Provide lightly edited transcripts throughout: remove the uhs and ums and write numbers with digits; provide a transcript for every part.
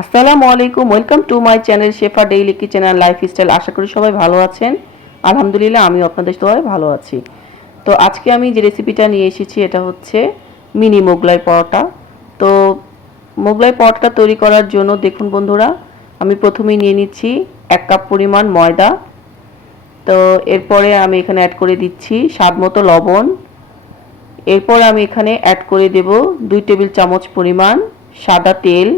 আসসালামু আলাইকুম, welcome to my channel Shefa daily kitchen and lifestyle. আশা করি সবাই ভালো আছেন। আলহামদুলিল্লাহ আমিও আপনাদের দোয়ায় ভালো আছি। তো আজকে আমি যে রেসিপিটা নিয়ে এসেছি এটা হচ্ছে মিনি মোগলাই পরোটা। তো মোগলাই পরোটাটা তৈরি করার জন্য দেখুন বন্ধুরা, আমি প্রথমেই নিয়ে নিচ্ছি 1 কাপ পরিমাণ ময়দা। তো এরপরে আমি এখানে অ্যাড করে দিচ্ছি স্বাদ মতো লবণ। এরপর আমি এখানে অ্যাড করে দেব 2 টেবিল চামচ পরিমাণ সাদা তেল।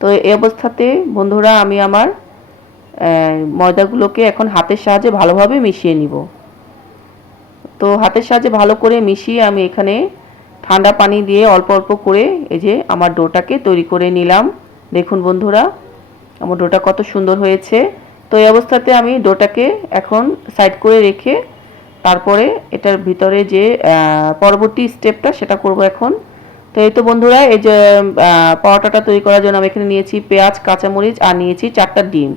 তো এই অবস্থাতে বন্ধুরা আমি আমার ময়দাগুলোকে এখন হাতের সাহায্যে ভালোভাবে মিশিয়ে নিব। তো হাতের সাহায্যে ভালো করে মিশিয়ে আমি এখানে ঠান্ডা পানি দিয়ে অল্প অল্প করে এই যে আমার ডোটাকে তৈরি করে নিলাম। দেখুন বন্ধুরা আমার ডোটা কত সুন্দর হয়েছে। তো এই অবস্থাতে আমি ডোটাকে এখন সাইড করে রেখে তারপরে এটার ভিতরে যে পরবর্তী স্টেপটা সেটা করব এখন। তো এই তো বন্ধুরা এই যে পরোটাটা তৈরি করার জন্য আমি এখানে নিয়েছি পেঁয়াজ, কাঁচামরিচ আর নিয়েছি 4টা ডিম।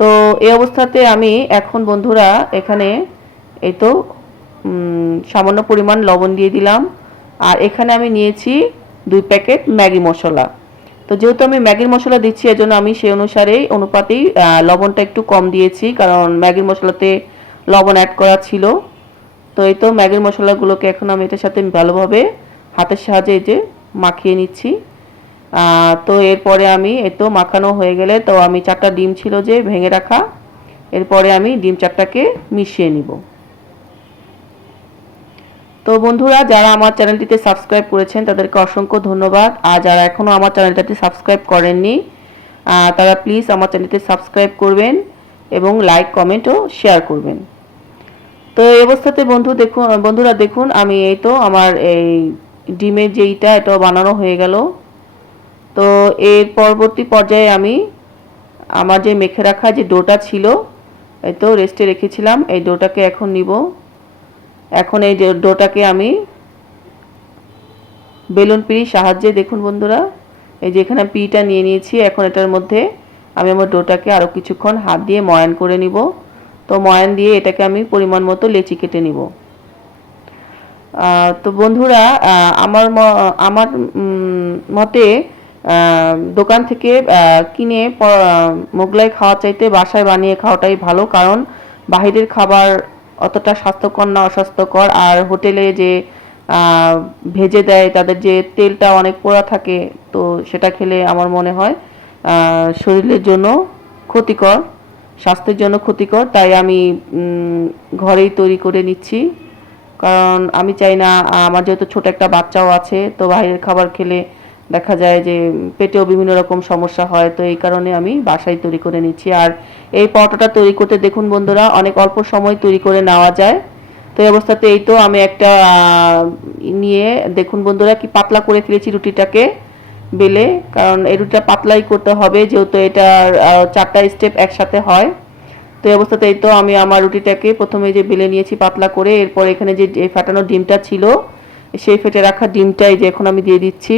তো এই অবস্থাতে আমি এখন বন্ধুরা এখানে এই তো সামান্য পরিমাণ লবণ দিয়ে দিলাম। আর এখানে আমি নিয়েছি 2 প্যাকেট ম্যাগি মশলা। তো যেহেতু আমি ম্যাগির মশলা দিচ্ছি এজন্য আমি সেই অনুসারেই অনুপাতেই লবণটা একটু কম দিয়েছি, কারণ ম্যাগির মশলাতে লবণ অ্যাড করা ছিল। তো এই তো ম্যাগির মশলাগুলোকে এখন আমি এটার সাথে ভালোভাবে হাতের সাহায্যে এই যে মাখিয়ে নিচ্ছি। তো এরপরে আমি এই তো মাখানো হয়ে গেলে তো আমি 4টা ডিম ছিল যে ভেঙে রাখা, এরপরে আমি ডিম 4টাকে মিশিয়ে নিব। তো বন্ধুরা যারা আমার চ্যানেলটিতে সাবস্ক্রাইব করেছেন তাদেরকে অসংখ্য ধন্যবাদ। আর যারা এখনও আমার চ্যানেলটাতে সাবস্ক্রাইব করেননি তারা প্লিজ আমার চ্যানেলটি সাবস্ক্রাইব করবেন এবং লাইক, কমেন্ট ও শেয়ার করবেন। তো এই অবস্থাতে বন্ধুরা দেখুন আমি এই তো আমার এই ডিমের যেইটা এটাও বানানো হয়ে গেল। তো এর পরবর্তী পর্যায়ে আমি আমার যে মেখে রাখা যে ডোটা ছিল এই তো রেস্টে রেখেছিলাম, এই ডোটাকে এখন নিব। এখন এই ডোটাকে আমি বেলুন পিঁড়ির সাহায্যে দেখুন বন্ধুরা এই যে এখানে পিটা নিয়ে নিয়েছি। এখন এটার মধ্যে আমি আমার ডোটাকে আরও কিছুক্ষণ হাত দিয়ে ময়ান করে নিব। তো ময়ান দিয়ে এটাকে আমি পরিমাণ মতো লেচি কেটে নিব। তো বন্ধুরা আমার মতে দোকান থেকে কিনে মোগলাই খাওয়া চাইতে বাসায় বানিয়ে খাওয়াটাই ভালো, কারণ বাহিরের খাবার অতটা স্বাস্থ্যকর না, অস্বাস্থ্যকর। আর হোটেলে যে ভেজে দেয় তাদের যে তেলটা অনেক পোড়া থাকে, তো সেটা খেলে আমার মনে হয় শরীরের জন্য ক্ষতিকর, স্বাস্থ্যের জন্য ক্ষতিকর। তাই আমি ঘরেই তৈরি করে নিচ্ছি, কারণ আমি চাই না আমার যেহেতু ছোট একটা বাচ্চাও আছে, তো বাইরের খাবার খেলে দেখা যায় যে পেটেও বিভিন্ন রকম সমস্যা হয়। তো এই কারণে আমি বাসায় তৈরি করে নিচ্ছি। আর এই পরোটাটা তৈরি করতে দেখুন বন্ধুরা অনেক অল্প সময় তৈরি করে নেওয়া যায়। তো এই অবস্থাতে এই তো আমি একটা নিয়ে দেখুন বন্ধুরা কি পাতলা করে ফেলেছি রুটিটাকে বেলে, কারণ এই রুটিটা পাতলাই করতে হবে যেহেতু এটার 4টা স্টেপ একসাথে হয়। তো এই অবস্থাতে এই তো আমি আমার রুটিটাকে প্রথমে যে বেলে নিয়েছি পাতলা করে, এরপর এখানে যে ফাটানো ডিমটা ছিল সেই ফেটে রাখা ডিমটাই যে এখন আমি দিয়ে দিচ্ছি।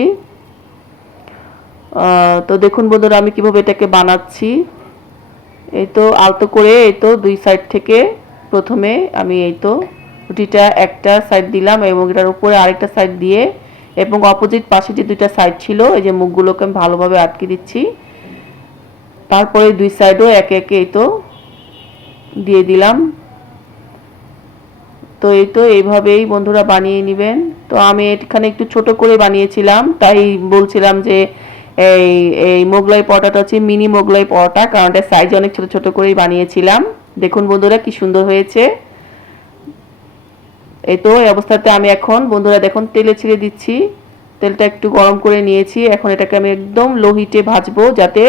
তো দেখুন বন্ধুরা আমি কিভাবে এটাকে বানাচ্ছি। এই তো আলতো করে এই তো 2 সাইড থেকে প্রথমে আমি এই তো রুটিটা একটা সাইড দিলাম এবং এটার উপরে আরেকটা সাইড দিয়ে এবং অপোজিট পাশে যে 2টা সাইড ছিল এই যে মুখগুলোকে আমি ভালোভাবে আটকে দিচ্ছি। তারপরে 2 সাইডও একে একে এই তো দিয়ে দিলাম। তো এই তো এইভাবেই বন্ধুরা বানিয়ে নেবেন। তো আমি এখানে একটু ছোট করে বানিয়েছিলাম, তাই বলছিলাম যে এই এই মোগলাই পরোটাটা হচ্ছে মিনি মোগলাই পরোটা, কারণ এটার সাইজ অনেক ছোট ছোট করেই বানিয়েছিলাম। দেখুন বন্ধুরা কি সুন্দর হয়েছে। এই তো এই অবস্থাতে আমি এখন বন্ধুরা দেখুন তেলে ছেড়ে দিচ্ছি। তেলটা একটু গরম করে নিয়েছি, এখন এটাকে আমি একদম লো হিটে ভাজবো যাতে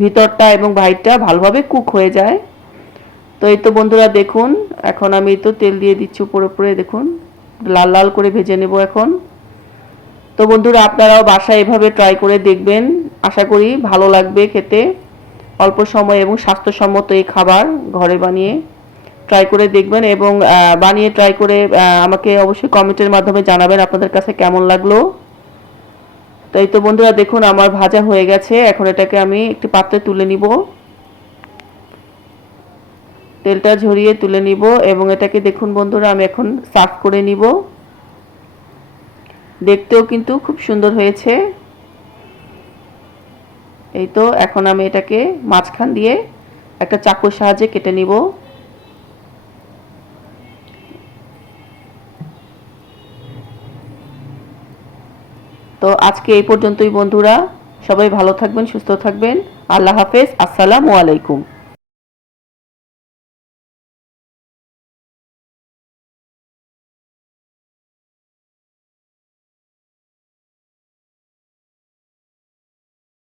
ভিতরটা এবং বাইরটা ভালোভাবে কুক হয়ে যায়। তো এই তো বন্ধুরা দেখুন এখন আমি তো তেল দিয়ে দিচ্ছি উপরে উপরে, দেখুন লাল লাল করে ভেজে নেব এখন। তো বন্ধুরা আপনারাও বাসায় এভাবে ট্রাই করে দেখবেন, আশা করি ভালো লাগবে খেতে। অল্প সময় এবং স্বাস্থ্যসম্মত এই খাবার ঘরে বানিয়ে ট্রাই করে দেখবেন এবং বানিয়ে ট্রাই করে আমাকে অবশ্যই কমেন্টের মাধ্যমে জানাবেন আপনাদের কাছে কেমন লাগলো। তো এই তো বন্ধুরা দেখুন আমার ভাজা হয়ে গেছে, এখন এটাকে আমি একটি পাত্রে তুলে নিব। তেলটা ঝরিয়ে তুলে নিব এবং এটাকে দেখুন বন্ধুরা আমি এখন সার্ভ করে নিব। দেখতেও কিন্তু খুব সুন্দর হয়েছে। এই তো এখন আমি এটাকে মাঝখান দিয়ে একটা চাকুর সাহায্যে কেটে নিব। তো আজকে এই পর্যন্তই বন্ধুরা, সবাই ভালো থাকবেন, সুস্থ থাকবেন। আল্লাহ হাফেজ, আসসালামু আলাইকুম।